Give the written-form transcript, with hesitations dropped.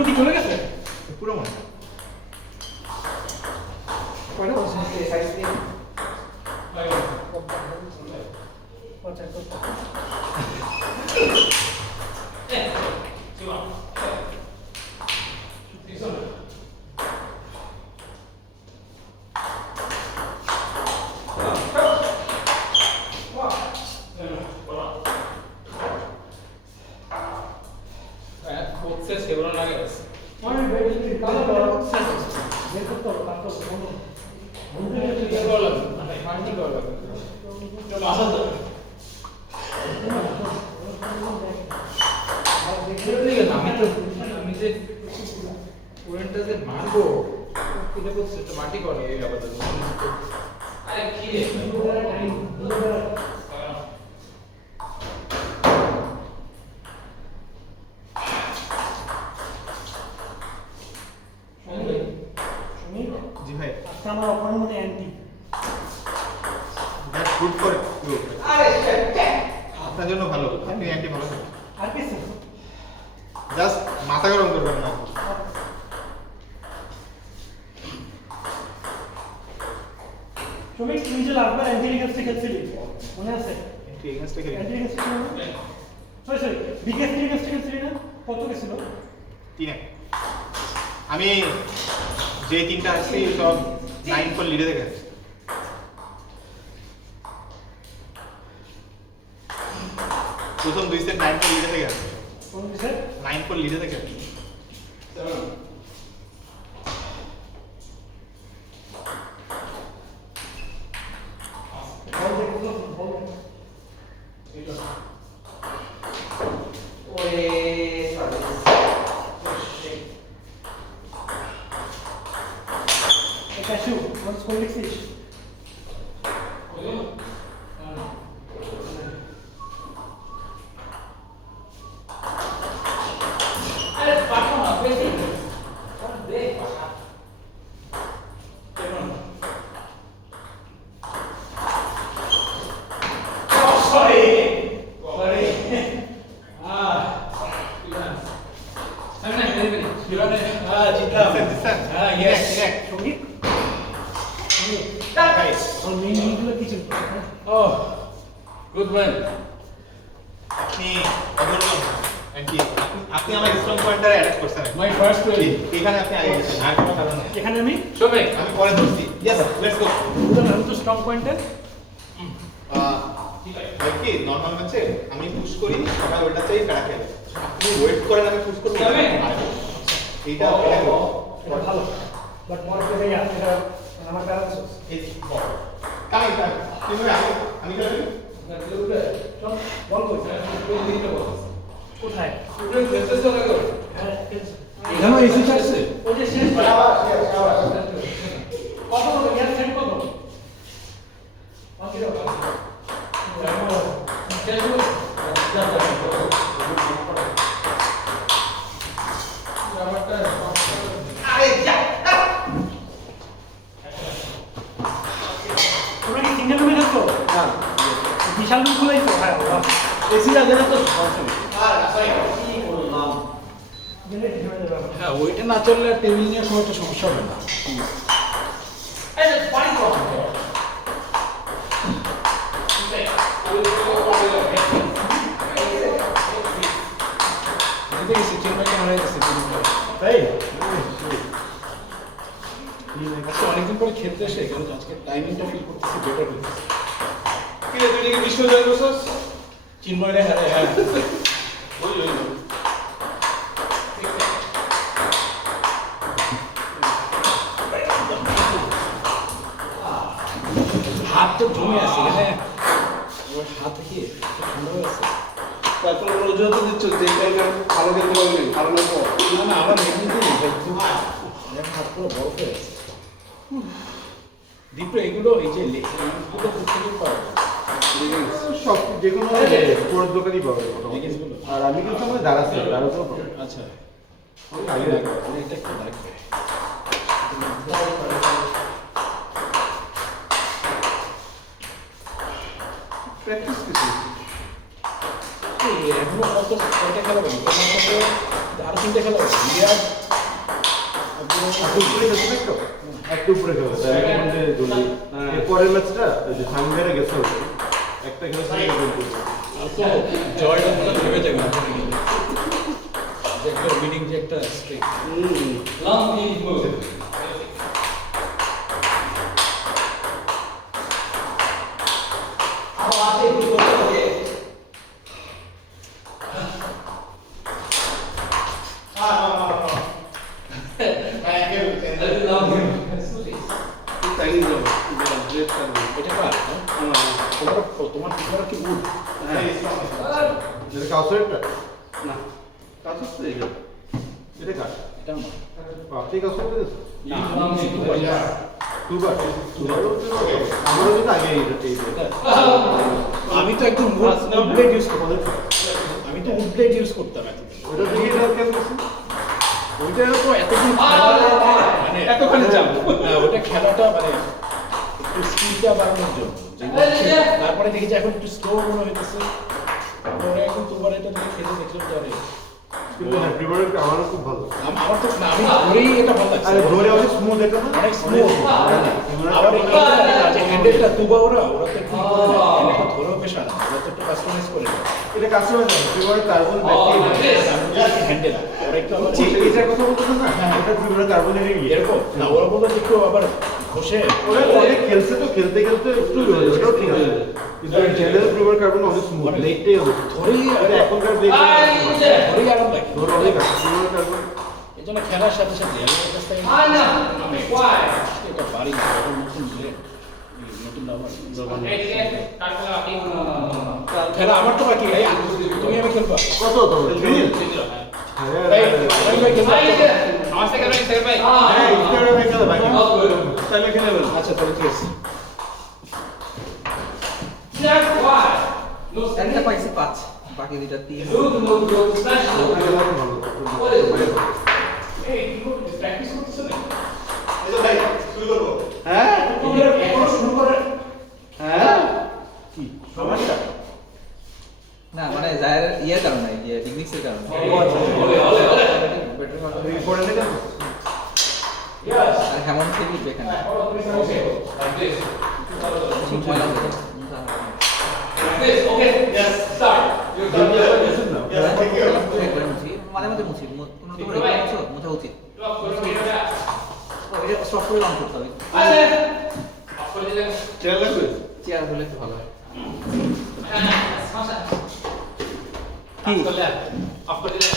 দুটো কি চলে গেছে পুরো মনে কয়টা বলছে এই সাইজ দিয়ে আচ্ছা আচ্ছা সেগুলো লাগে অনেক বেশি কালো কালো দেখো তো কালো কোন আমি যে ওরেন্টটা যে মারবো এটা করছে তো মাটি করে এই ব্যাপারটা আরে কি রে জি ভাই আজকে আমার অপরাধ মধ্যে anti that good for you আরে আপনার জন্য ভালো আপনি অ্যান্টি ভালো আর কিছু জাস্ট মাথা গরম করবেন না তুমি তুই যে লাগবে অ্যান্টি এগেন্স্ট খেলছিলি মনে আছে অ্যান্টি এগেইনস্ট থেকে anti against sorry sorry biggest against খেলছিলি না কত গেছিল তিনে আমি যে তিনটা আসছি সব 9 ফর লিডে থেকে প্রথম দুই সেট 9 ফর লিডে থেকে কোন বিষয় 9 ফর লিডে থেকে বল দেখো বল ওরে ক্যাশু কোন স্কোর লিখছিস আরে পাঠো না বেশি দে পাঠা কেমন সরি সরি Yes. সঙ্গীত Guys, আর মেইন লিগুলো কিছু Oh, good man. আপনি অগ্রগণ অ্যান্টি আপনি আমার স্ট্রং পয়েন্টারে অ্যাটাক করছেন My first জি, story. এখানে আপনি আগে গেছেন আর কোনো কারণ নেই এখানে আমি Shobek. আমি পরে ধরছি ইয়েস স্যার লেটস গো আমি তো স্ট্রং পয়েন্টার কি নরমাল ম্যাচে আমি পুশ করি সবাই ওটা চাই কাটা খেলে আপনি ওয়েট করেন আমি পুশ করব যাবে? এইটা এটা ভালো বাট মনে করে এটা আমার প্যারালাইসিস এই কামিং তুমি আমি খেলে বল কই কোথায় হ্যাঁ এখানেও এসে চাইছে ওই যে শেষ আবার শেষ আবার কত কত গ্যাস সেট কত আরে যা তোমরা কি সিঙ্গেল রুমে থাকো না বিশাল রুম খুলেছো হ্যাঁ বাহ এসি লাগে না তো আর সরি কি করলাম গেলে ঠিক হয়ে যাবে হ্যাঁ ওইটা না চললে টেবিলিং এর সময় তো সমস্যা হবে না এই যে পানি কম জিতে গেছি চেন্নাইকে হারিয়ে গেছে তাই আজকে অনেকদিন পরে খেলতে এসে কিন্তু আজকে টাইমিংটা ফিল করতেছি বেটার হয়েছে কি রে তুই কি বিশ্ব জয় করছস চিন্ময়রে হারে হ্যাঁ ওই ওই হাত তো জমে আছে হ্যাঁ এবার হাত কি ঠান্ডা হয়ে আছে তারপর রোজও তো দিচ্ছ যে টাইমে ভালো খেলতে পারবেন ভালো লাগবে না না আমার এমনিতে নেই ভাই খুব হাত পুরো বরফ হয়ে আছে দীপ্র এগুলো এই যে এইগুলো কোথেকে পাওয়া সব যে কোনো পুরো দোকানই পাবে লেগিংসগুলো আর আমি কিন্তু আমার দাঁড়াচ্ছি দাঁড়াতেও পাবো আচ্ছা আগে রাখবো এটা একটু লাগবে প্র্যাকটিস কিছু এখনো কত কয়টা খেলা বলি তোমার কাছে আরো 3টে খেলা হবে বিরাট একটু উপরে খেলো তাহলে তখন যে জলদি এর পরের ম্যাচটা ওই যে সামনে গেছে একটা খেলা সামনে জলদি জয়টা পুরো ভেবে যাবে একটা মিটিং যে একটা streak long is move Chinese হবে গ্রেট করবে এটা কার তোমার পিছনে কি উড যেটা কাউসারটা না কাউসার তো এটা এটা কার এটা না আপনি কাউসার করেছেন না লং ইজ দুবার আমারও কিন্তু আগে এটা আমি তো একদম উডব্লেড ইউজ করতাম আমি তো উডব্লেড ইউজ করতাম এখন ওটা দিয়ে কেন করছেন ওইটা তো এতদিন মানে এতখানি চাপ ওটা খেলাটা মানে একটু স্পিডটা বাড়ানোর জন্য তারপরে দেখি যে এখন একটু স্লো মনে হইতেছে পরে এখন তোমার এটা দেখে খেলে দেখলাম যে আরে কিন্তু হ্যাঁ প্রিপারেট আমারও খুব ভালো আমার তো না আমি ধরেই এটা ভালো লাগছে আরে ধরে অনেক স্মুথ এটা না অনেক স্মুথ আবার এটা যে হ্যান্ডেলটা দুবা ওরা তো একটু হ্যান্ডেলটা ধরেও বেশ আরাম ওরা তো একটু কাস্টমাইজ করে দেয় এটা কাস্টমার না প্রিপারেট কার্বন ব্যাটারি হ্যান্ডেল ওরা একটু আবার এইটার কথা বলতেছেন না এটা প্রিপারেট কার্বনের ইয়ে এরকম না ওরা বললো যে একটু আবার ঘষে ওরা অনেক খেলছে তো খেলতে খেলতে একটু ওটাও ঠিক আছে কিন্তু জেনারেল প্রিপারেট কার্বন অনেক স্মুথ লেটটাই হবে ধরেই এটা এখনকার ব্লেড ধরেই আরাম লাগে ধরে অনেক আছে প্রিপারেট কার্বন এই জন্য খেলার সাথে সাথে আমি এটা পারি না এখন নতুন ব্লেড নতুন আবার খেলা আমার তো বাকি ভাই তুমি আমি খেলবা কত তো থ্রিল ভাই ভাই খেলবা হ্যাঁ ইফতারে ভাই খেলা বাকি তাহলে খেলে বল আচ্ছা তাহলে ঠিক আছে একটা পাইছি 5 বাকি দুইটা 3 হ্যাঁ শুরু করে হ্যাঁ কি আমারটা না মানে জায়ের ইয়ের কারণে যে টেকনিক্সের কারণে ব্যাটারি হলো পড়ে নেবেন আর কেমন থেকে এখানে সময় লাগবে মাঝে মাঝে মুছি তোমরা তো রেগুলার মুছো মোছা উচিত এটা সফটওয়্যার অন করতে হবে চেয়ার লাগবে চেয়ার হলে একটু ভালো হয় অফ করে দিলে